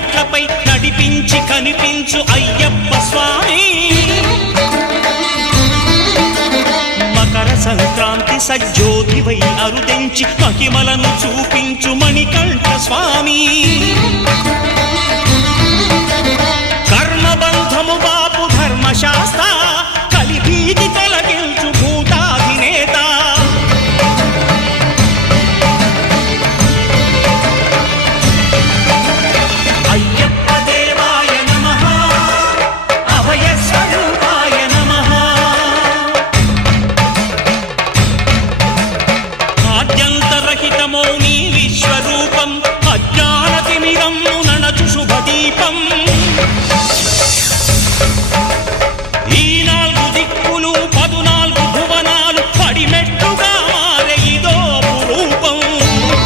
మెట్లపై నడిపించి కనిపించు అయ్యప్ప స్వామి మకర సంక్రాంతి సజ్జోతివై అరుదెంచి మహిమలను చూపించు మణికంఠ స్వామి కర్మబంధము బాపు ధర్మశాస్త్ర కలిభీతి తొలగించు భూతాధినేత అయ్యప్ప దేవాయ నమః అభయ స్వరూపాయ నమః ఆద్యంతరహితమో నీ విశ్వరూపం అజ్ఞానతిమిరము నణచు శుభదీపం